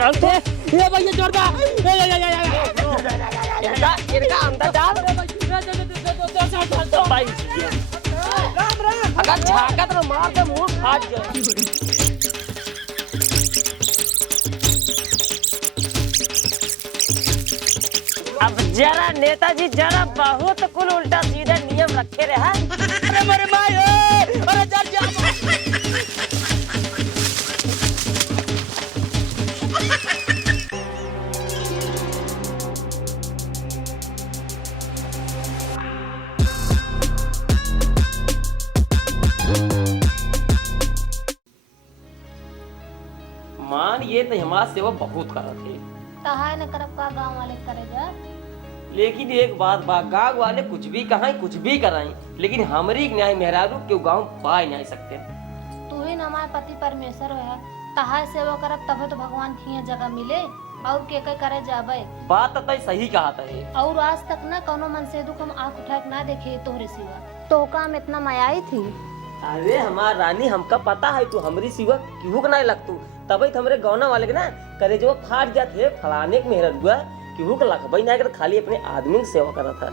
ये भैया छोड़ दो। इनका अंदर डाल भाई। अगर झाका तो मार के मुंह फाट जाए। अब जरा नेताजी जरा बहुत कुल उल्टा सीधा नियम रखे रहे। अरे मेरे भाई अरे चल चल। मान ये तो हमारा सेवा बहुत करत है, तहाय न करब का गांव वाले करेगा। लेकिन एक बात बा, गाँव वाले कुछ भी कहां कुछ भी कराई, लेकिन हमारी न्याय मेहरारू क्यों गाँव पा नहीं सकते। तू ही न हमारे पति परमेश्वर है, तहाय सेवा करब तब तो भगवान की जगह मिले और के करे जाबे। बात तो सही कहा है। और आज तक न कोनो मन से दुख हम आँख उठा के ना देखे तोहरे सिवा। तो काम इतना मायाई थी। अरे हमार रानी हमका पता है तू हमारी सिवा क्यों नहीं लगतू, तभी तो हमरे गौना वाले के ना करे जो फाट जाते फलाने के मेहरत हुआ क्यों लखबई ना कर खाली अपने आदमी की सेवा करा था।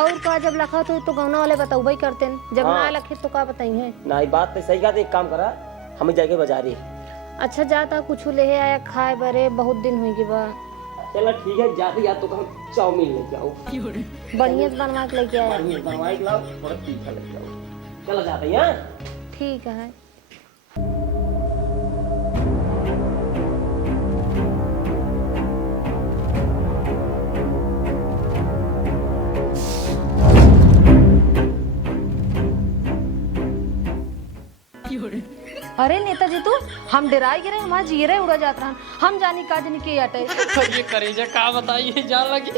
और का जब लखा तो गौना वाले बताऊ करते जब ना लखे तो का बताइए। नहीं बात तो सही कहा, एक काम करा हमें जाके बाजारी। अच्छा जाता कुछ ले आया खाए बरे बहुत दिन हुई बा। चलो ठीक है जाते या तो हम चाउमीन लेके आओ, बढ़िया बनवा के लेके आया। बनवा के लाओ थोड़ा तीखा लेके आओ। चलो जाते हैं। ठीक है। अरे नेताजी तू हम डराई गिरे हमारा जीरे उड़ा जात रहा हम जानी का जनी के अटे। ये करेजा का बताइए जान लगी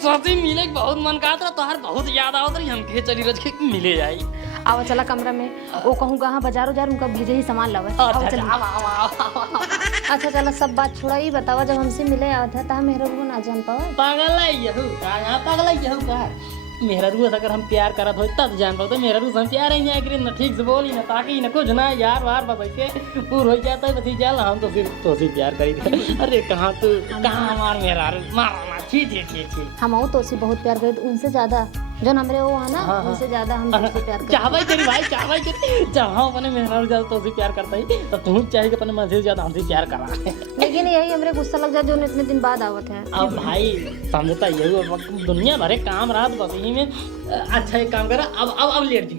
सती मिले बहुत मन का था तोहर बहुत याद आवत रही हमके चली रज के मिले जाई। आवा चला कमरा में वो कहूँ कहाँ बाजार उजार उनका भेजे ही सामान लावे। अच्छा चला सब बात छोड़ा ही बतावा जब हमसे मिले आवत है तो मेरे को ना जान पावा। पागल है यहू का यहाँ पागल है यहू का मेहरारू अगर हम प्यार करत हो तब जान पाओ तो मेहरारू हम प्यार ही नहीं न ठीक से बोली न ताकि न कुछ ना यार वार बस ऐसे पूर हो जाता है बस चल हम तो फिर तो से प्यार करी। अरे कहाँ तू कहाँ हमार मेहरारू मारा छी छी छी छी हम तो उसे बहुत प्यार करते उनसे ज्यादा जो हमरे वो है ना उनसे ज्यादा हम उनसे प्यार करते। चाहवाई करी भाई चाहवाई करी चाहो अपने मेहरारू ज्यादा तो से प्यार करता ही तो तू चाहे कि अपने मन से ज्यादा हमसे प्यार करा। लेकिन यही हमरे गुस्सा लग जाए जो इतने दिन बाद आवत है। अब भाई समझता यही दुनिया भरे काम रात बस यही में। अच्छा एक काम करा अब लेट जिन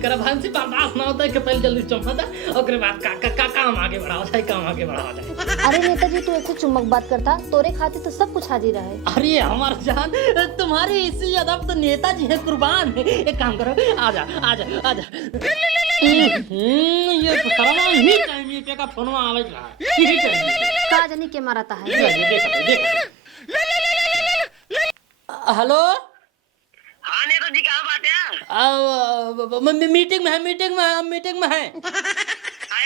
करा भाई से बर्दाश्त ना होता है कि पहले जल्दी चमकता और बाद का काम आगे बढ़ाओ जाए काम आगे बढ़ाओ जाए। अरे नेताजी तू ऐसे चुम्बक बात करता तोरे खातिर तो सब कुछ हाजिर है। अरे हमार जान तुम्हारी इससे ज्यादा तो नेताजी है कुर्बान है। एक काम करो आजा आजा आजा ये शर्मा ही टाइम ये का फोन में आवाज रहा यही चाहिए का जनी के मारता है। हेलो हाँ नेताजी कहाँ बात है? मीटिंग में है अरे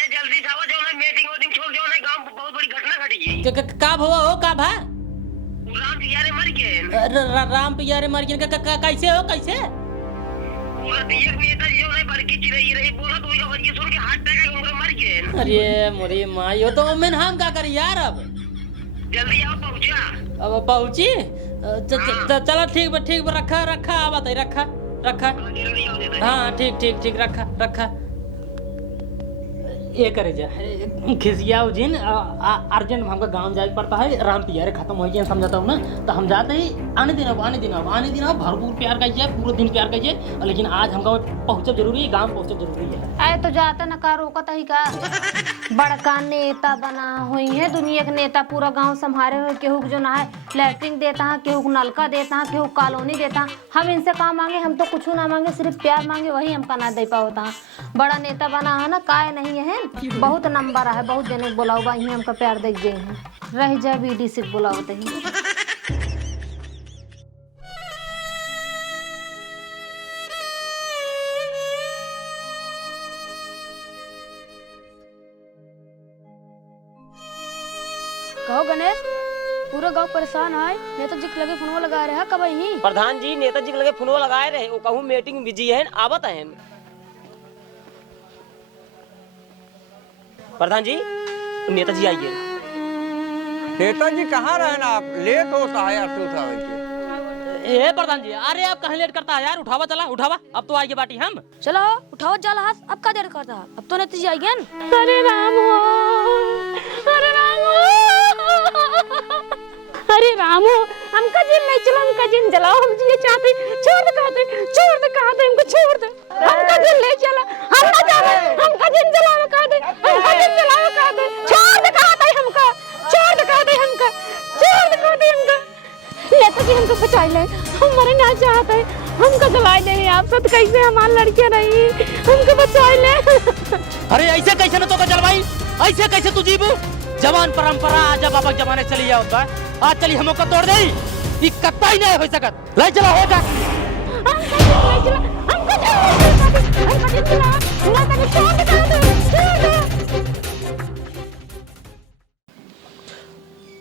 जल्दी जाओ जो ना मीटिंग छोड़ जो ना गांव बहुत बड़ी घटना घटी है। का हुआ हो का भा राम पियारे मर गए। राम पियारे मर गए कैसे हो कैसे? पूरा एक नेता जो है बड़की चिड़ै रही बोला तो उसका वजह सुन के हार्ट अटैक उनका मर गए। अरे मोरी माँ यो तो मैं हम क्या करी यार अब जल्दी आओ पहुंचा। अब पहुंची चलो ठीक रखा आवा तई रखा हाँ ठीक रखा ये करे जा खिसियाओ जिन अर्जेंट हमका गांव जाए पड़ता है। राम पियारे खत्म हो गए समझाता हूँ ना तो हम जाते ही आने दिन भरपूर प्यार करिए पूरे दिन प्यार करिए लेकिन आज हमका पहुँचब जरूरी है गांव पहुँचब जरूरी है। आए तो जाता न का रोकत ही का बड़का नेता बना हुई है दुनिया के नेता पूरा गांव संभारे हुए केहू जो ना है लैट्रिन देता है केहू नलका देता है केहू कॉलोनी देता हम इनसे काम मांगे हम तो कुछ ना मांगे सिर्फ प्यार मांगे वही हमका ना दे पाता। बड़ा नेता बना है ना काय नहीं है बहुत नंबर है बहुत जने बुलाओ भाई हमका प्यार देख गए हैं रह जाए बीडी से बुलाओ ही। कहो गणेश पूरा गांव परेशान है नेताजी के लगे फोन लगा रहे हैं कब ही प्रधान जी नेताजी के लगे फोन लगाए रहे वो कहूँ मीटिंग बिजी है आवत है। प्रधान जी नेताजी आइए। नेताजी कहाँ रहना आप? लेट होता है यार उठावे के। ए प्रधान जी, अरे आप कहाँ लेट करता है यार? उठावा चला, उठावा, अब तो आगे बाटी हम। चलो उठाओ जाला हाथ, अब का देर करता है? अब तो नेता जी आएंगे न। अरे राम हो, अरे राम हो, अरे राम हो, हमका जिन नहीं चलो, हमका जिन जलाओ, हम ये चाहते, छोड़ दे कहते, छोड़ दे कहते, हमको छोड़ दे, हमका जिन ले चला, हम ना जावे, हमका जिन जलाओ कहते, हमका जिन जलाओ कहते, छोड़ दे कहते हमका, छोड़ दे कहते हमका, छोड़ दे कहते हमका, नेता जी हमको बचा ले, हम मरे ना चाहते, हमको जलाए नहीं आप सब, कैसे हमारी लड़कियां नहीं, हमको बचा ले। अरे ऐसे कैसे न तो का जलवाई, ऐसे कैसे तू जीबू? जवान परंपरा आज बाबा जमाने चली जाओ का, आज चली हमको तोड़ दे, ई कत्ता ही नहीं हो सकत। ले चला होगा,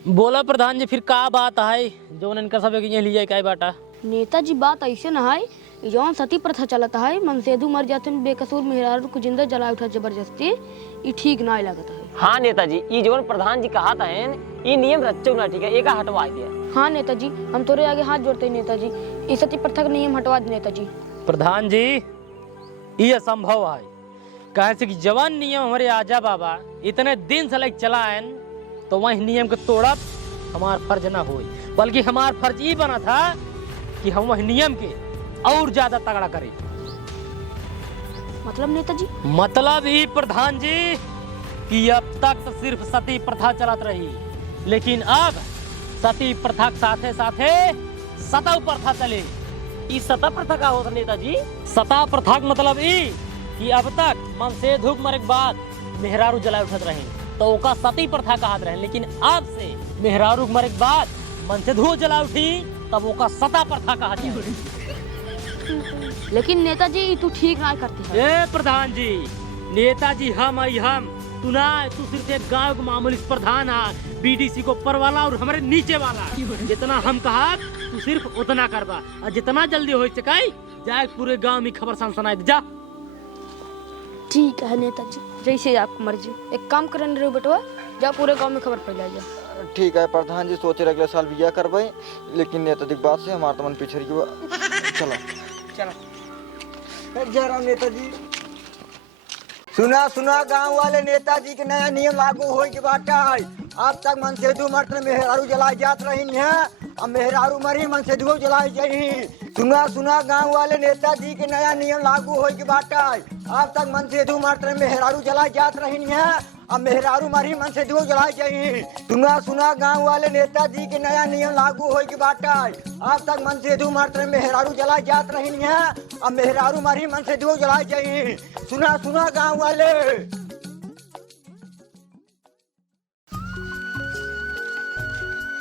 बोला प्रधान जी, फिर का बात है जो इनका सब ये लिया क्या बाटा? नेताजी बात ऐसे न है, जौन सती प्रथा चलता है, मनसेधु मर जाते बेकसूर मेहरारू को जिंदा जला उठा जबरदस्ती, ये ठीक ना लगता है। हाँ नेताजी, ये जो प्रधान जी कहा था ये नियम रच्चो ना ठीक है, एक हटवा दिया। हाँ नेताजी, हम तोरे आगे हाथ जोड़ते हैं नेताजी, ये सती प्रथा का नियम हटवा दे नेताजी। प्रधान जी, ये असंभव है, कहे से कि जवान नियम हमारे आजा बाबा इतने दिन से लाइक चला है, तो वही नियम को तोड़ब हमार फर्ज ना हो, बल्कि हमार फर्ज ये बना था कि हम वही नियम के और ज्यादा तगड़ा करें। मतलब नेताजी? मतलब ही प्रधान जी कि अब तक तो सिर्फ सती प्रथा चलत रही, लेकिन अब सती प्रथा के साथे साथे सतव प्रथा चले। ये सता प्रथा का होता नेताजी? सता प्रथा का मतलब ई कि अब तक मनसेधु मरे के बाद मेहरारू जला उठत रहे, तो ओका सती प्रथा कहत रहे, लेकिन अब से मेहरारू मरे के बाद मनसेधु जला उठी, तब ओका सता प्रथा कहा जाए। लेकिन नेताजी तू ठीक ना करती है। ए प्रधान जी, नेताजी हम आई हम, तू ना, तू सिर्फ एक गांव का मामूली प्रधान है, बीडीसी को ऊपर वाला और हमारे नीचे वाला। जितना हम कहा तू सिर्फ उतना करबा, और जितना जल्दी हो सके जाए पूरे गांव में खबर सुनाई दे जा। ठीक है नेताजी, जैसे आपको मर्जी। एक काम करने रहो बेटवा, जा पूरे गांव में खबर फैलाई जा। ठीक है प्रधान जी, सोचे अगले साल बिया करवाई, लेकिन नेताजी की बात से हमारा तो मन पीछे रही हुआ। चलो चलो जा रहा हूँ नेताजी। सुना सुना गांव वाले, नेताजी के नया नियम लागू हो के बाटा है। अब तक मनसेधु मर्द मेहरारू जलाई जात रही है, अब मेहरारू मरी मनसेधु जलाई जाही। सुना सुना गांव वाले, नेताजी के नया नियम लागू हो के बाटा है। अब तक मनसेधु मर्द मेहरारू जलाई जात रही है, अब मेहरारू मरी मनसेधु जलाई जाही। सुना सुना गांव वाले, नेताजी के नया नियम लागू हो के बाटा है। अब तक मनसेधु मर्द मेहरारू जलाई जात रही है, अब मेहरारू मरी मनसेधु जलाई जाही। सुना सुना गांव वाले।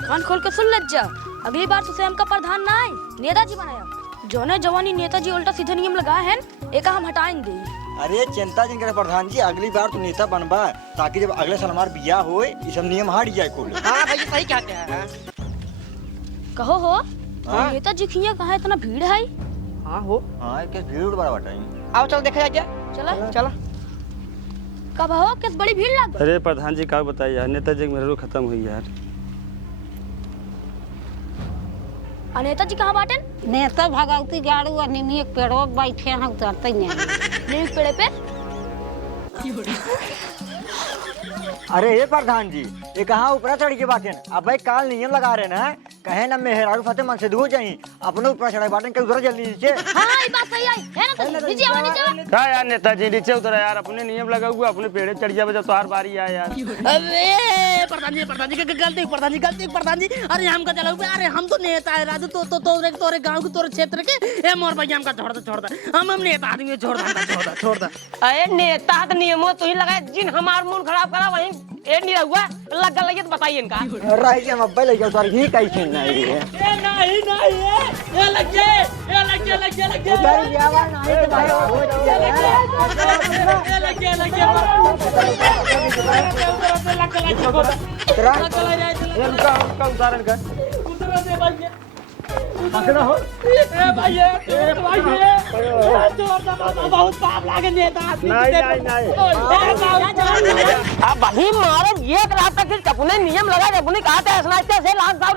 कान खोल के सुन लज्जा, अगली बार तुझे हमका प्रधान ना है, नेताजी बनाया। जो ने जवानी नेताजी उल्टा सीधे नियम लगाए हैं, एक हम हटाएंगे। अरे चिंता जिन करे प्रधान जी, अगली बार तो नेता बनबा, ताकि जब अगले साल हमार बिया हो ये सब नियम हट जाए कुल। हाँ भाई, सही क्या है? कहो हो, नेताजी खिया कहाँ इतना भीड़ है? हाँ हो, हाँ किस भीड़ बड़ा बटाई। आओ चल देखा जाए। चला चला। कब हो, किस बड़ी भीड़ लग? अरे प्रधान जी का बताइए यार, नेताजी की मेहरारू खत्म हुई यार। नेताजी कहाँ बाटन? नेता भगवती गाड़ू और नीनी एक पेड़ों बैठे हैं, उतरते नहीं। नीम पेड़े पे? अरे ये प्रधान जी, ये कहाँ ऊपर चढ़ के बाटे? अब भाई काल नियम लगा रहे ना, कहे ना मेहरारू फतेह मन से धो जाई, अपने ऊपर चढ़े बाटे के उधर जल्दी नीचे। हाँ ये बात सही है ना? तो नीचे आओ, नीचे आओ। क्या यार नेताजी नीचे उतरा यार, अपने नियम लगा हुआ, अपने पेड़े चढ़ गया, जब तुम्हारी बारी आया यार। अरे प्रधान जी गलती, अरे हम का चला, अरे हम तो नेता है राजू, तो तोरे गांव के तोरे क्षेत्र के, ए मोर भैया हमका छोड़ दे, हम नेता आदमी छोड़ दे। अरे नेता तो नियमों तो ही लगाए, जिन हमार मूड खराब करा वही ए नहीं हुआ, लग लगे तो बताइए इनका। रह के हम अब्बे ले जाओ, तार भी कहीं खेलना है। नहीं ये लग जाए। उधर जावा नहीं तो भाई हो उदाहरण कर पकड़ो हो ए भाई बहुत पाप लागे नेता नहीं अब वही मारो ये रात तक अपने नियम लगा अपने कहा था सुनाते से लांग साहब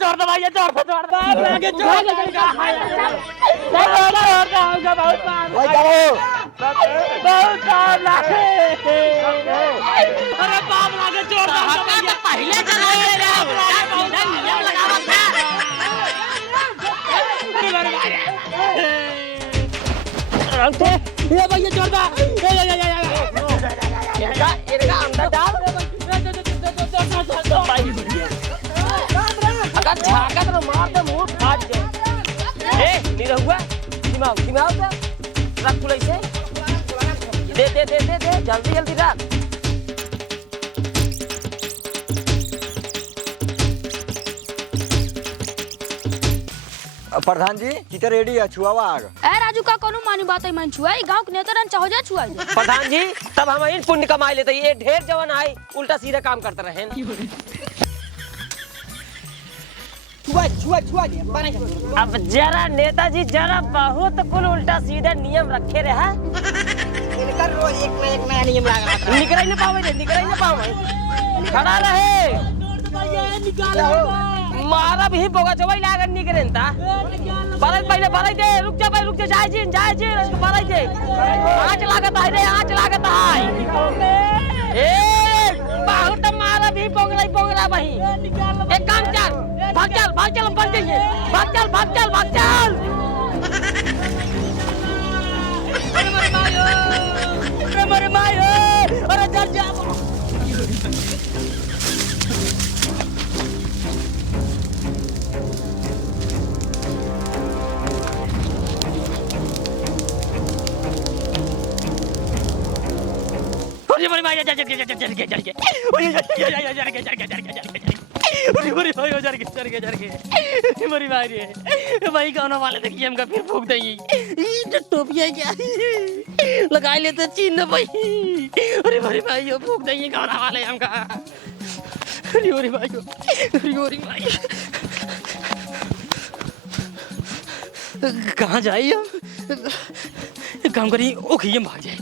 छोड़ दो भाई छोड़ दो पाप लागे छोड़ दो बहुत पाप लागे अरे पाप लागे छोड़ दो पहले ये भैया छोड़ दो इनका अंदर डाल अगर झाका तो मार दे मुंह फाट जाए ए नहीं रहुआ दिमाग का रख खुले से दे जल्दी जल्दी रख प्रधान जी कितना रेडी है छुआवा आग ए राजू का कोनो मानी बात है मन छुआ गांव के नेता रन चाहो जा छुआ प्रधान जी तब हम इन पुण्य कमाई लेते ये ढेर जवान आए उल्टा सीधा काम करते रहे अब जरा नेताजी जरा बहुत कुल उल्टा सीधा नियम रखे रहा रोज एक नया नियम लगा निकल ही ना पावे खड़ा रहे मारा भी बोगा चवाई लागन निकरेन ता बराई दे रुक जा जाए जी बराई दे आंच लागत है ए बहुत मारा भी बोगरा वही एक काम कर भाग चल हम भाग जाइए भाग चल अरे मायो अरे चल जा भाई गाना वाले देखिए हमका फिर फूक देंगे टोपिया क्या लगा लेते चीन भाई अरे भाई ये फूक देंगे गाना वाले हमका अरे भाई कहाँ जाए हम काम करिए ओखिए भाग जाए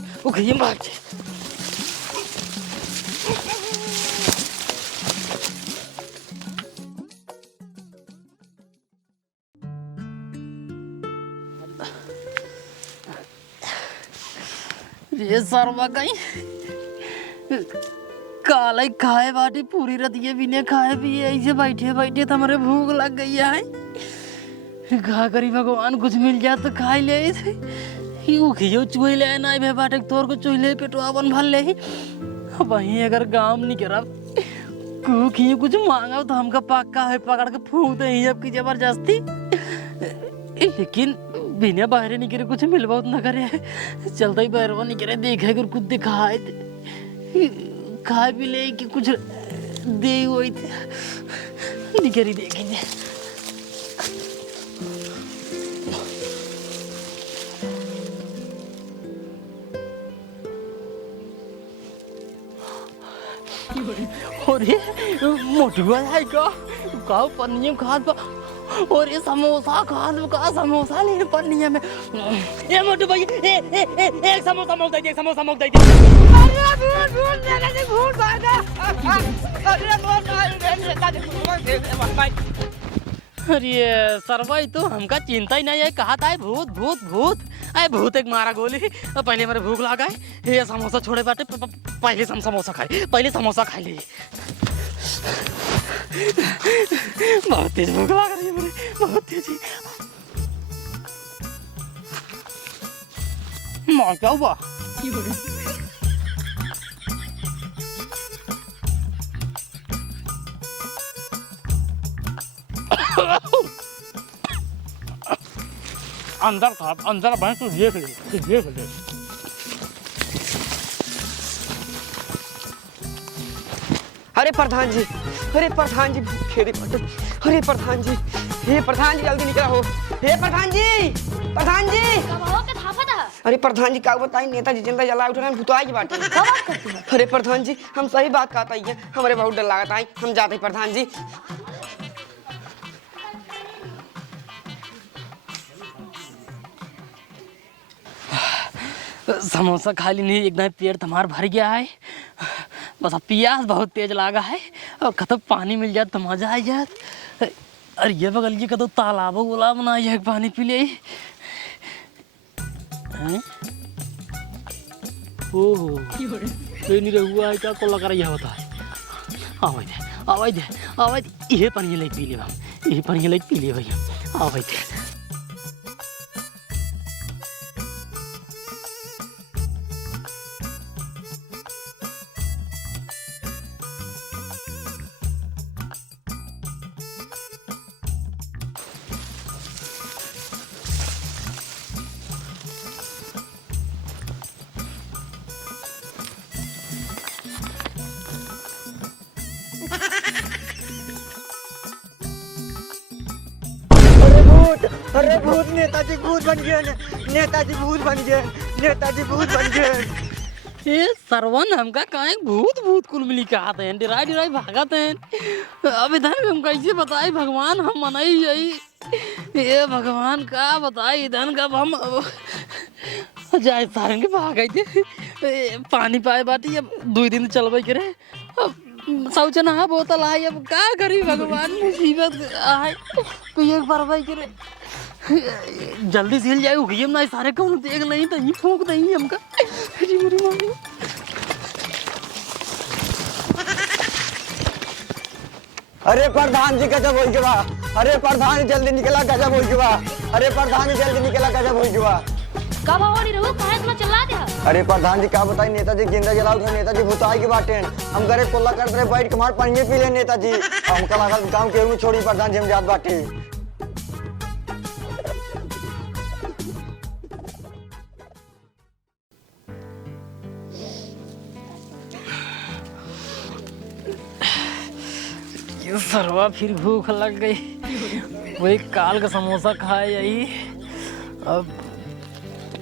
ये सरवा कहीं काले खाए बाटी पूरी रतिये भी ने खाए भी ऐसे बैठे तो हमारे भूख लग गई है कहा करी भगवान कुछ मिल जाए तो खा ले खियो चुहे ले ना भे बाटे तोर को चुहे पेटवा बन भर ले वहीं अगर गांव नहीं करा खियो कुछ मांगा तो हमका पक्का है पकड़ के फूक दे अब की जबरदस्ती लेकिन बिना बाहर नहीं करे कुछ मिलवा न करे चलता ही बाहर नहीं करे देखे अगर कुछ दिखाए खा भी ले कि कुछ दे हुई नहीं करी देखेंगे और ये मोटुआ है का पन्नियों खाद और ये समोसा खाद का समोसा ले पन्निया में ये मोटू भाई एक समोसा मोक दे अरे अरे सरवाई तो हमका चिंता ही नहीं है कहा था भूत अरे भूत एक मारा गोली पहले मेरे भूख लगा है ये समोसा छोड़े बाटे पहले समोसा खाए ले बहुत तेज भूख लग रही है मेरे बहुत तेज मार क्या हुआ अंदर बन तू देख ले अरे प्रधान जी खेरी पटक अरे प्रधान जी जल्दी निकला हो हे प्रधान जी अरे प्रधान जी क्या बताई नेताजी जिंदा जला उठ रहे हैं भुतवाई की बात अरे प्रधान जी हम सही बात कहता ही है हमारे बहुत डर लगता है हम जाते हैं प्रधान जी समोसा खा ली नहीं, एकदम पेट हमार भर गया है। बस अब प्यास बहुत तेज लागा है और कतौ पानी मिल जाए तो मजा आ जाए। अरे ये बगल ये कतौ तालाबो गुलाब बना है, पानी पी ले। ओहो नहीं रहुआ है क्या, को लगा रहा होता है। आवाज दे ये पानी ले पी ले हम, ये पानी ले पी ले भैया, आवाज दे। अरे भूत, नेताजी भूत बन गए, नेताजी भूत बन गए, नेताजी भूत बन गए। ये सरवन हमका काहे भूत भूत कुल मिली कहते हैं, डिराई डिराई भागते हैं। अब इधर हम कैसे बताए भगवान, हम मनाई यही ये भगवान का बताए इधर कब हम जाए सारे के भाग गए थे। पानी पाए बाटी अब 2 दिन चलबे करे, अब शौचना है बोतल आई, अब का करी भगवान, मुसीबत आए पिए परवाई करे। जल्दी से हिल जाए उगिए ना सारे कौन देख नहीं तो ही फूंक नहीं हमका। अरे प्रधान जी गजब हो गया, अरे प्रधान जी जल्दी निकला गजब हो गया, अरे प्रधान जी जल्दी निकला गजब हो गया। कब आवड़ी रहू काहे इतना चिल्ला दिया? अरे प्रधान जी क्या बताई, नेताजी जिंदा जलाओ थे, नेताजी भूताई के बाटे हम घरे कोल्ला करते रहे बैठ के मार पानी पी ले नेताजी, हमका लगा काम के छोड़ी प्रधान जी हम जात बाटे। ये सरवा फिर भूख लग गई, वही काल का समोसा खाए यही। अब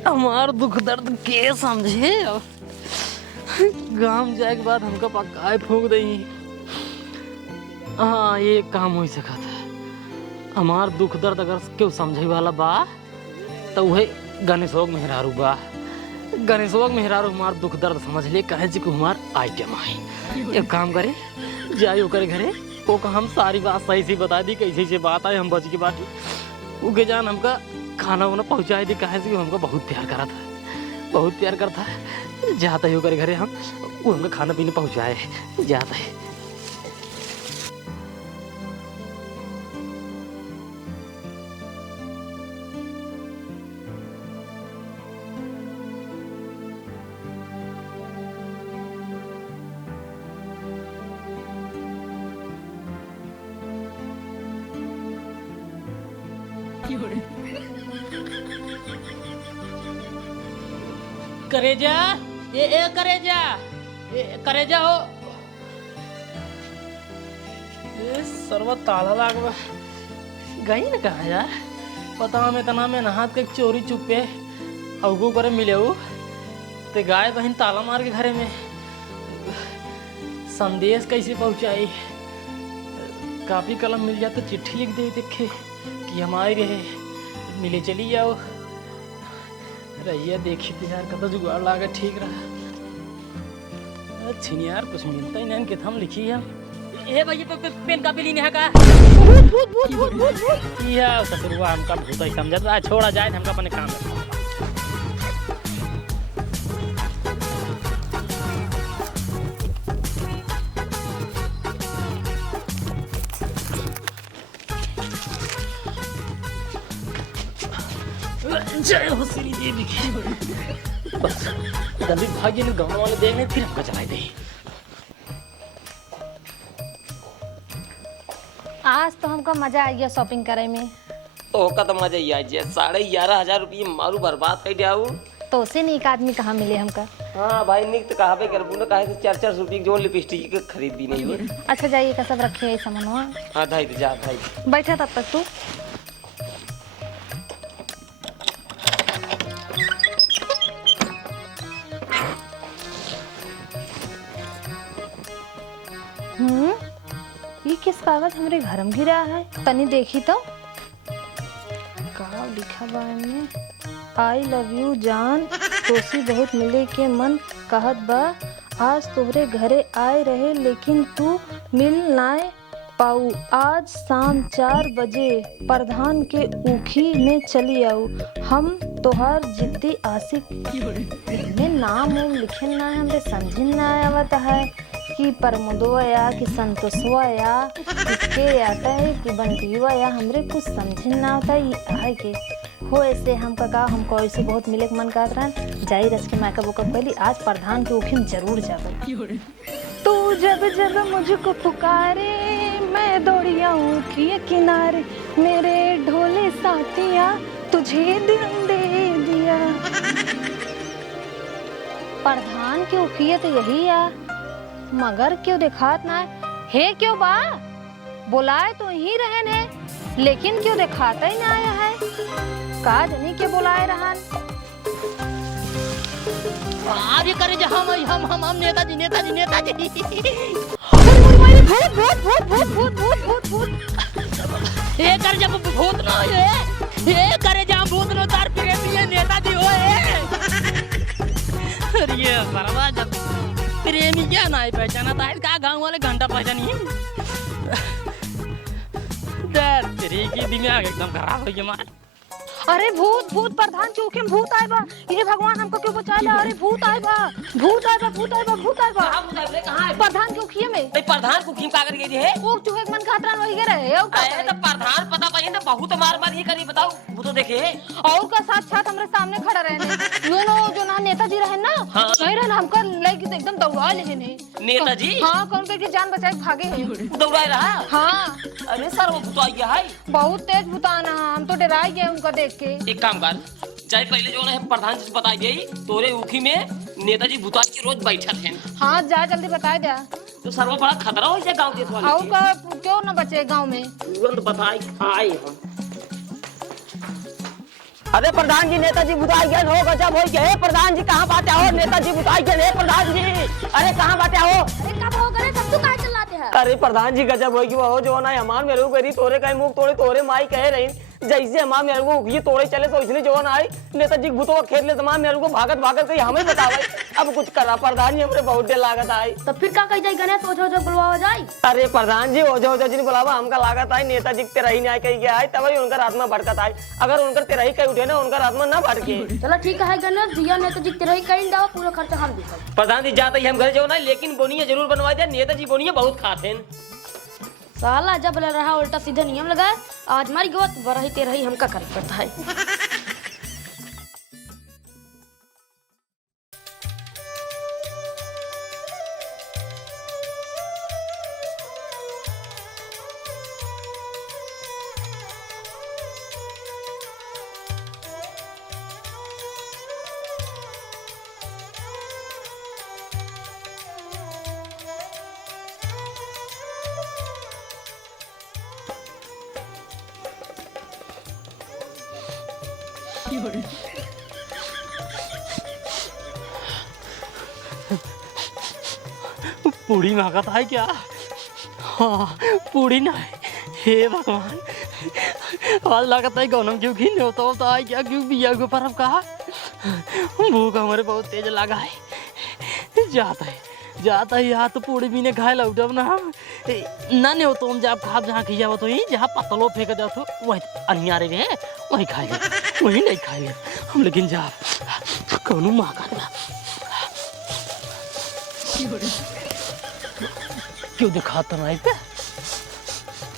हमार दुख दर्द के समझे, अब गांव जाए के बाद हमका पकाए फूक दई। हाँ ये काम हो सका था, हमार दुख दर्द अगर क्यों समझे वाला बा तो वही गणेशोग मेहरारू बा। गणेशोग मेहरारू हमार दुख दर्द समझ ले, कहे जी को हमार आइटम है। एक काम करे जाए ओकर घरे, वो का हम सारी बात सही से बता दी, कैसे से बात आए हम बच के बाटी उगे जान हमका खाना वाना पहुँचा दी, कहे से हमका बहुत प्यार करा था, बहुत प्यार करता है। जाता है ओकर घरे हम, वो हमका खाना पीने पहुँचाए जाता है। करेजा ए करेजा, करेजा हो ये सर्व ताला लागवा गई न कहा यार, पता में तना में नहात के चोरी चुपे अवगो करे मिले हो ते गाय बहन ताला मार के घरे में संदेश कैसे पहुंचाई। कापी कलम मिल जाए तो चिट्ठी लिख दे देखे कि हमारी रहे मिले चली जाओ। रहिए देखी तो यार कतो जुगाड़ लागे ठीक रहा। अच्छा यार कुछ मिलता ही नहीं कि हम लिखी है। ए भैया पेन कापी लेने है का? ये ससुरवा हमका भूत ही समझत बा, छोड़ा जाए हमका अपने काम है। जय हो श्री देवी की। बस जल्दी भागी ने गाँव वाले देखने फिर हमको चलाई दे। आज तो हमको मजा आ गया शॉपिंग करे में। ओका तो मजा ही आ जाए, 11,500 रुपये मारू बर्बाद कर दिया। तो से नहीं एक आदमी कहाँ मिले हमका। हाँ भाई निक तो कहा करबू ना, कहे 400 रुपये जो लिपस्टिक के खरीद भी नहीं है। अच्छा जाइए का सब रखे है सामानवा। हाँ धाई तो जा भाई बैठा तब तक तू। ये किस कागज हमारे घर में गिरा है, तनी देखी तो क्या लिखा बा इनमें। आई लव यू जान। संतोषी बहुत मिले के मन कहत बा। आज तोहरे घरे आए रहे लेकिन तू मिल नाय पाऊ। आज शाम 4 बजे प्रधान के ऊखी में चली आऊ। हम तोहार जिद्दी आशिक। में नाम उम लिखे ना हमरे समझ ना आवत है कि प्रमोदवा या कि संतोषवा या किसके आता है कि बंटीवा या हमरे कुछ समझ ना आता है कि हो ऐसे हमका का हमको ऐसे बहुत मिले के मन करत रहन। जाई रस के मायका बोका पहली आज प्रधान के ऊखी में जरूर जाबो। तू जब जब मुझको पुकारे मैं दौड़ी आऊं के किनारे। मेरे ढोले साथिया तुझे दिल दे दिया। प्रधान के ऊखिए तो यही है मगर क्यों दिखात ना है क्यों बा। बुलाए तो यही रहन है लेकिन क्यों दिखाता ही ना आया है। का जनी के बुलाए रहन। आगे करे जा हम नेताजी नेताजी नेताजी। भूत भूत भूत भूत भूत भूत भूत भूत। ये कर जब भूत न ये करे जा भूत न तार प्रेमी ये नेताजी हो अरे ये बर्बाद जब प्रेमी क्या ना है पहचाना था का गांव वाले घंटा पहचानी तेरी की दिमाग एकदम खराब हो गया मार। अरे भूत भूत प्रधान के ऊखी में भूत आए बा। ये भगवान हमको क्यों बचाया। अरे भूत आए बा भूत आए बा भूत आए बा भूत आए बा। कहाँ है प्रधान के ऊखी में प्रधान को का कर गई है। वो चूहे के मन खातरा वही के रहे और का अरे तो प्रधान पता पाई ना बहुत मार मार ही करी बताओ वो तो देखे और का साथ हमरे सामने खड़ा रहने यो नो जो ना नेताजी रहे ना नहीं रहन हमका लेके एकदम दौड़ा ले ने नेताजी हां कौन करके जान बचाए भागे हैं। दौड़ा रहा हां अरे सर वो तो आ गया है बहुत तेज भूताना हम तो डरा गए उनका देख के। एक काम कर चाहे पहले जो है प्रधान जी से बताई गई तोरे ऊखी में नेताजी भूता के रोज बैठा थे। हाँ जा जल्दी बता दे। तो सर वो बड़ा खतरा हो जाए गांव के और का क्यों न बचे गांव में। तुरंत बताई आए हम। अरे प्रधान जी नेताजी बुताई गए हो गजब हो गए। प्रधान जी कहाँ बात हो। नेताजी बुताई गए प्रधान जी। अरे कहाँ बात हो। अरे कब हो गए सब तू काहे चिल्लाते हैं। अरे प्रधान जी गजब हो गई हो जो ना हमार मेरे को करी तोरे कहीं मुंह तोड़े तोरे माई कह रही जैसे हमार मेरे को ये तोड़े चले तो इसलिए जो ना आई नेताजी भूतों खेत ले तमाम मेरे को भागत भागत कहीं हमें बतावे अब कुछ करा। प्रधान जी हमरे बहुत देर लागत आई। तो फिर का कह जाए गणेश ओझा ओझा बुलवावा जाए। अरे प्रधान जी ओझा ओझा जी ने बुलावा हमका लागत आई नेताजी तेरा ही न्याय कही गया है तभी उनका आत्मा भड़कत आई। अगर उनका तेरा ही कही उठे ना उनका आत्मा ना भड़के। चलो ठीक है गणेश दिया नेताजी तेरा ही कहीं दावा पूरा खर्चा हम देंगे। प्रधान जी जाते ही हम घर जो ना लेकिन बोनिया जरूर बनवा दे। नेताजी बोनिया बहुत खाते हैं। साला जब ले रहा उल्टा सीधे नियम लगाए आज हमारी गवत बड़ा ही तेरा ही हमका कर पड़ता है। पूरी मांगत है क्या। हाँ पूरी ना है हे भगवान आज लगत है गौनम क्यों की नहीं होता होता है क्या क्यों बिया के ऊपर अब कहा भूख हमारे बहुत तेज लगा है। जाता है यहाँ तो पूरी भी ने खाए लौटब ना हम ना नहीं हो तो हम जब खाब जहाँ खिया तो ही जहाँ पतलो फेंक जाओ तो वही अनियारे रहे वही खा ले वही नहीं खा ले हम लेकिन जा कौन माँ का क्यों दिखाता ना पे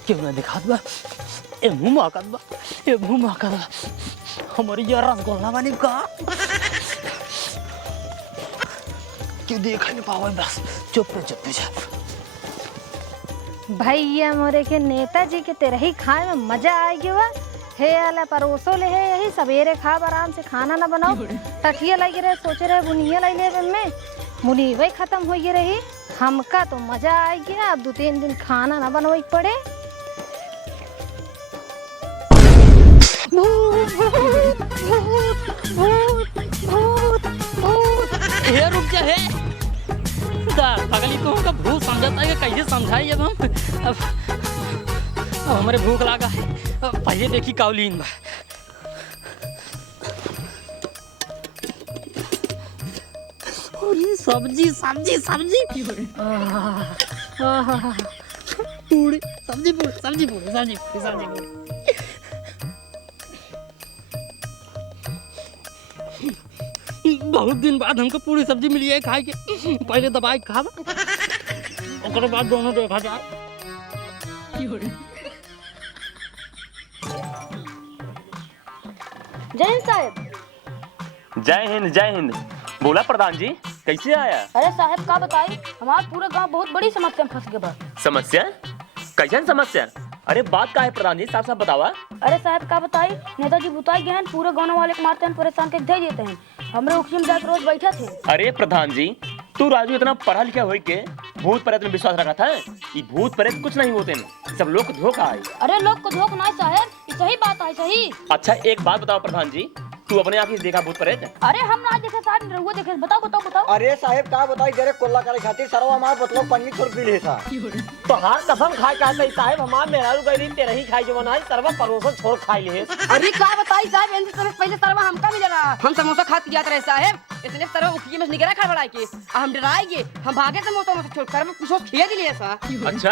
क्यों ना दिखात बा ए मुंह माकत बा ए मुंह माकत बा हमारी यार रसगुल्ला बनी का क्यों देख नहीं पाओ बस चुप जा। भैया मोरे के नेताजी के तेरे ही खाए में मजा आएगी वा हे आला परोसो ले है यही सवेरे खाब आराम से खाना ना बनाओ तकिया लगी रहे सोचे रहे बुनिया लाई ले में मुनी वही खत्म हो गई रही हमका तो मजा आएगी अब 2-3 दिन खाना ना बनवाई पड़े। भूत भूत भूत भूत भूत ये रुक जा है पगली को हमका भूख समझाता है कैसे समझाई अब हम अब हमारे भूख लगा है पहले देखी काउलीन बा पूरी सब्जी सब्जी सब्जी पूरी सब्जी पूरी सब्जी पूरी सब्जी पूरी सब्जी पूरी। बहुत दिन बाद हमको पूरी सब्जी मिली है खाए के। पहले दवाई खा ओकर बाद दोनों देखा जाए। जय हिंद साहब। जय हिंद जय हिंद। बोला प्रधान जी, कैसे आया? अरे साहब का बताई, हमारा पूरा गांव बहुत बड़ी समस्या में फंस गया बा। समस्या? कैसन समस्या? अरे बात का है प्रधान जी, साफ साफ बतावा। अरे साहब का बताई, नेताजी बुताई गए हैं, पूरे गाँव वाले को मारते हैं, परेशान के दे देते हैं। हमरे उखी में जाकर रोज बैठे थे। अरे प्रधान जी, तू राजू इतना पढ़ा लिखा हो के भूत प्रेत में विश्वास रखा था? ये भूत प्रेत कुछ नहीं होते हैं, सब लोग को धोखा है। अरे लोग को धोखा नहीं साहब, ये सही बात है। सही। अच्छा एक बात बताओ प्रधान जी, तू अपने आँखों से देखा भूत प्रेत? अरे हम ना देखे साहब, रहुआ देखे। बताओ बताओ बताओ। अरे साहेब का बताई जरे कोल्ला करे खातिर सरवा हमार बतलो पन्नी छोड़ पी ले सा। तो हार कसम खाए का सही साहब, हमार मेहरारू गई तेरे ही खाई जो बनाई सरवा परोसन छोड़ खाई ले। अरे का बताई साहब, इनसे समय पहले सरवा हमका मिल रहा। हम समोसा खाते जाते रहे साहब, इसलिए सरवा उखिए में निकला खड़ बड़ाई के हम डराएंगे, हम भागे समोसा में छोड़ कर कुछ खेद लिए सा। अच्छा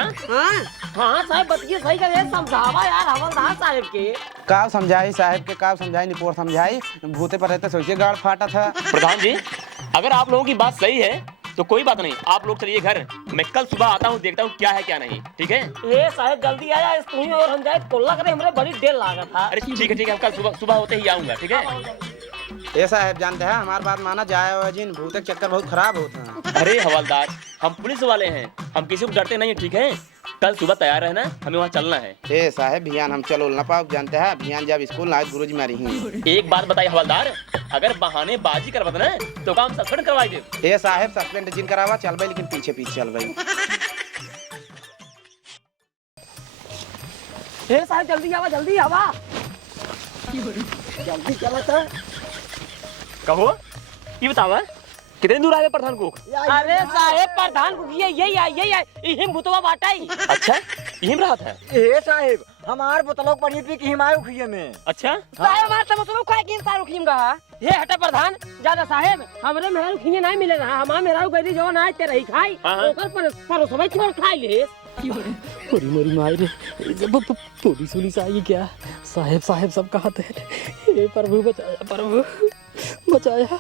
हाँ साहब बतिए सही कर समझावा यार हवलदार साहब के। का समझाई साहब के, का समझाई निपोर समझाई, भूते पर रहते सोचिए गाड़ फाटा था। प्रधान जी अगर आप लोगों की बात सही है तो कोई बात नहीं, आप लोग चलिए घर, मैं कल सुबह आता हूँ, देखता हूँ क्या है क्या नहीं। ठीक है? ए साहब जल्दी आया, इस तू ही और हम जाए कोल्ला करे, हमरे बड़ी देर लागत था। अरे ठीक है, हम कल सुबह होते ही आऊंगा। ठीक है? ये साहब जानते हैं हमारी बात माना जाए और जिन भूते के चक्कर बहुत खराब होते हैं। अरे हवलदार, हम पुलिस वाले हैं, हम किसी को डरते नहीं। ठीक है? कल सुबह तैयार रहना, हमें वहाँ चलना है। ए साहब भियान हम चलो ना पाओ, जानते हैं भियान जब स्कूल ना गुरुजी मारी ही। एक बात बताइए हवलदार, अगर बहाने बाजी करवत ना तो काम सस्पेंड करवाई दे। ए साहब सस्पेंड जिन करावा चल भाई, लेकिन पीछे पीछे चल भाई। ए साहब जल्दी आवा जल्दी आवा। जल्दी चला था। कहो ये बतावा कितने दूर आए प्रधान को? अरे साहेब प्रधान को यही भूतवा बाटाई। अच्छा यही रहा था? ए साहेब हमार बतलो पन्नी पी की हिमायू खिए में। अच्छा साहेब हमार समोसा खाए के सारू खीम गहा। ये हटा प्रधान ज्यादा साहेब, हमरे मेहरारू खिए नहीं मिले रहा, हमार मेहरारू गई जो ना तेरे ही खाई ओकर पर परोसबे छोड़ खाई ले। पूरी मोरी माई रे, पुलिस पुलिस आई क्या? साहेब साहेब सब कहा थे। हे प्रभु बचाया, प्रभु बचाया।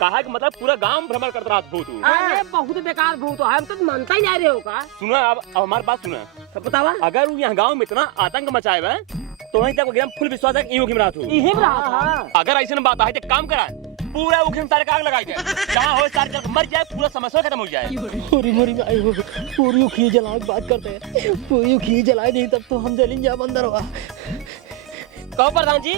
कहा कि मतलब पूरा गांव भ्रमण करता रहा भूत। अरे बहुत बेकार भूत है, हम तो मानता ही नहीं रहे हो का। सुना अब हमारी बात सुना, सब बतावा। अगर वो यहाँ गांव में इतना आतंक मचाए हुआ तो वहीं तक एकदम फुल विश्वास है कि यूं रहा यही रहा था। अगर ऐसे बात है तो काम करा, पूरा उखिम सारे काग लगाई जाए, जहाँ हो सारे जल मर जाए, पूरा समस्या खत्म हो जाए। पूरी मोरी माई हो, पूरी उखी जलाए बात करते हैं, पूरी उखी जलाए नहीं तब तो हम जलेंगे अब अंदर हुआ। कहो प्रधान जी,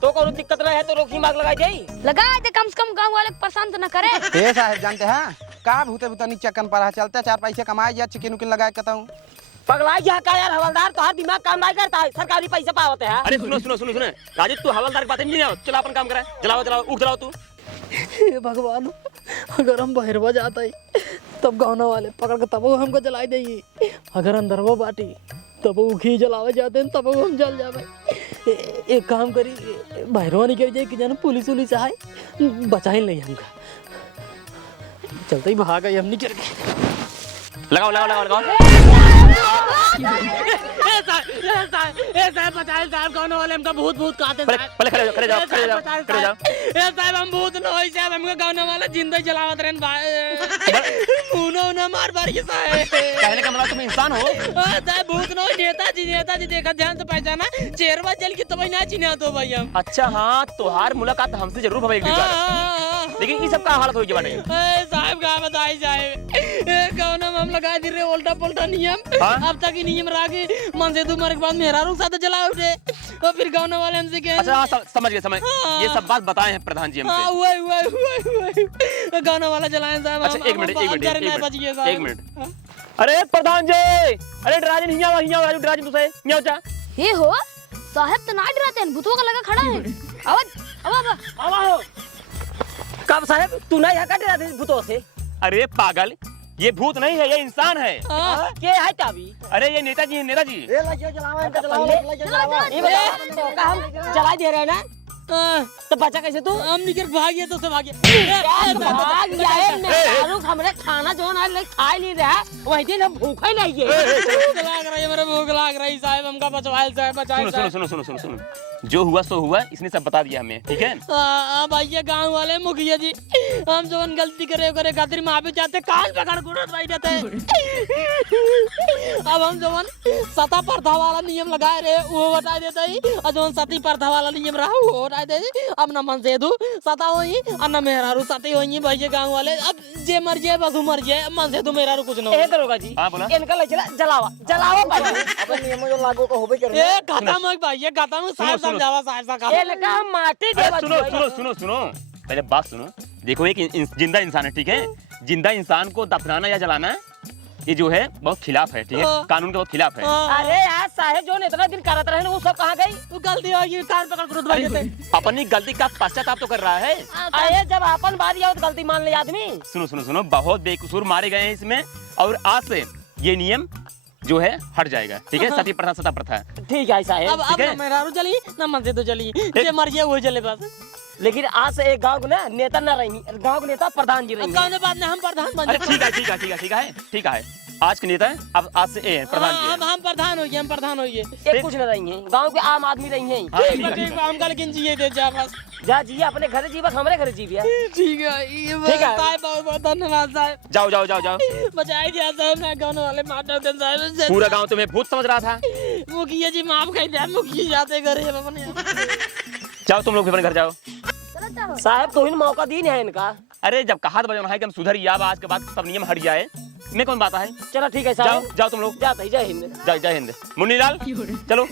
तो कोनो दिक्कत ना है तो रोकी मार्ग लगाई जाई। लगाए दे, कम से कम गाँव वाले को परेशान तो न करे। ए साहब जानते हैं का भूते भूता नीचे कन पर चलते, चार पैसे कमाए या चिकन उकिन लगा कहता हूँ। पगलाई जा का यार हवलदार, तो हर दिमाग काम नहीं करता है, सरकारी पैसे पावते है। अरे सुनो सुनो सुनो सुनो राजू, तू हवलदार की बात नहीं आओ, चला अपन काम करा, जलाओ जलाओ उठ जलाओ तू। हे भगवान, अगर हम बहरवा जाता ही तब गाँव वाले पकड़ के तब वो हमको जलाई देगी, अगर अंदर वो बाटी तब वो उखी जलावे जाते हैं तब वो हम जल जावे। एक काम करी, बहरवा नहीं कर जाए कि जाना पुलिस उलिस आए बचा ही नहीं हमका, चलते ही भाग गए हम निकल के। लगाओ लगाओ लगाओ लगाओ। साहब बचाए साहब, गाँव वाले हमका भूत भूत कहते हैं। पहले खड़े जाओ खड़े जाओ खड़े जाओ खड़े जाओ। साहब हम भूत न होई साहब, हमका गाँव वाला जिंदा जलावत रहन भाई, उन्होंने मार मार के साहब। कहने का मतलब तुम इंसान हो? साहब भूत न हो, नेताजी देखा ध्यान से पहचाना, चेहरा जल की तब ना चिन्हा तो भाई हम। अच्छा हाँ, तोहार मुलाकात हमसे जरूर होगी एक बार, लेकिन ये सब का हालत हो जवानी? साहब का बताई साहब, गाँव में हम लगा दी रहे उल्टा पुल्टा नियम। अब तक ही नियम रहा कि मन से मर के बाद मेहरारू साथ जला उठे और फिर गाँव वाले हमसे कहे। अच्छा समझ गए समझ, ये सब बात बताए हैं प्रधान जी हमसे। हुआ गाँव वाला जलाए साहब। अच्छा एक मिनट। अरे प्रधान जी, अरे डराजी नहीं आवा, डराजी तुझे नहीं होता। हे हो साहब तो ना डराते हैं, भूतों का लगा खड़ा है। आवा हो। कब साहब तू नहीं हका डरा दे भूतों से? अरे पागल, ये भूत नहीं है, ये इंसान है। क्या है ताबी? अरे ये नेताजी है, नेताजी। ए लगियो जलावा, इनका जलावा, लगियो जलावा। ये बताओ तो का हम जला दे रहे हैं ना? तो बचा कैसे तू? हम निकल भागिए तो से भागिए भाग जाए मेहरारू हमरे खाना जो ना ले खा नहीं रहा वही दिन हम भूखे नहीं गए। भूख लाग रही है, मेरे भूख लाग रही साहब, हमका बचवाइल साहब, बचाइल सुनो सुनो सुनो सुनो सुनो जो हुआ सो हुआ, इसने सब बता दिया हमें, ठीक है। भैया गांव वाले मुखिया जी हम जो गलती करे करे खातिर माफी चाहते, कान पकड़ गुड़त भाई देते। अब हम जो सता प्रथा वाला नियम लगाए रहे वो बता देते ही, और जो सती प्रथा वाला नियम रहा वो बता दे। अब न मन से दू सता होई और न मेहरारू सती होई भैया गांव वाले। अब जे मर जाए बस मर जाए, मन से दू मेहरारू कुछ न हो। ए दरोगा जी, हाँ बोला। इनका ले चला जलावा जलावा भाई। अपन नियम जो लागू को होबे करे। ए खत्म हो भैया खत्म, साहब समझावा साहब साहब। ये लगा हम माटी दे अरे सुनो सुनो सुनो सुनो पहले बात सुनो। देखो एक जिंदा इंसान है, ठीक है। जिंदा इंसान को दफनाना या जलाना ये जो है बहुत खिलाफ है, ठीक है, कानून के बहुत खिलाफ है। अरे यार साहेब जो इतना दिन करत रहे वो सब कहाँ गई? तू गलती हो गई, कान पकड़ गुड़त भाई देते। अपनी गलती का पश्चाताप तो कर रहा है। अरे जब अपन बारी आओ तो गलती मान ले आदमी। सुनो सुनो सुनो बहुत बेकसूर मारे गए हैं इसमें, और आज से ये नियम जो है हट जाएगा, ठीक है। सती प्रथा सता प्रथा है। ठीक है साहेब। अब न मेहरारू चली न मन से तो चली, जे मर जाए वो चले बस। लेकिन आज से एक गांव को ना नेता न रही, गांव के नेता प्रधान जी रही। गाँव बाद में हम प्रधान बन अरे ठीक है ठीक है ठीक है ठीक है ठीक है। आज के नेता है, अब आज से ये प्रधान जी है। हम प्रधान हो गए, हम प्रधान हो गए। एक कुछ न रही है, गांव के आम आदमी रही है। हाँ, ठीक है, ठीक है। हम कल किन जिए दे जा बस। जा जी अपने घर जीवा, हमारे घर जीविया। ठीक है, ये ठीक है। साहब बहुत बहुत धन्यवाद साहब। जाओ जाओ जाओ जाओ। बचाई दिया साहब, मैं गाँव वाले माता के साहब। पूरा गांव तुम्हें भूत समझ रहा था। मुखिया जी माफ कर दिया, मुखिया जाते घर है अपने। जाओ तुम लोग भी अपने घर जाओ। साहब तो इन मौका दी है इनका। अरे जब कहा था बजाना है कि हम सुधर या आज के बाद सब नियम हट जाए, मैं कौन बात है। चलो ठीक है जाओ साहब, जाओ तुम लोग जाते ही जय हिंद। जय जय हिंद। मुन्नी लाल चलो।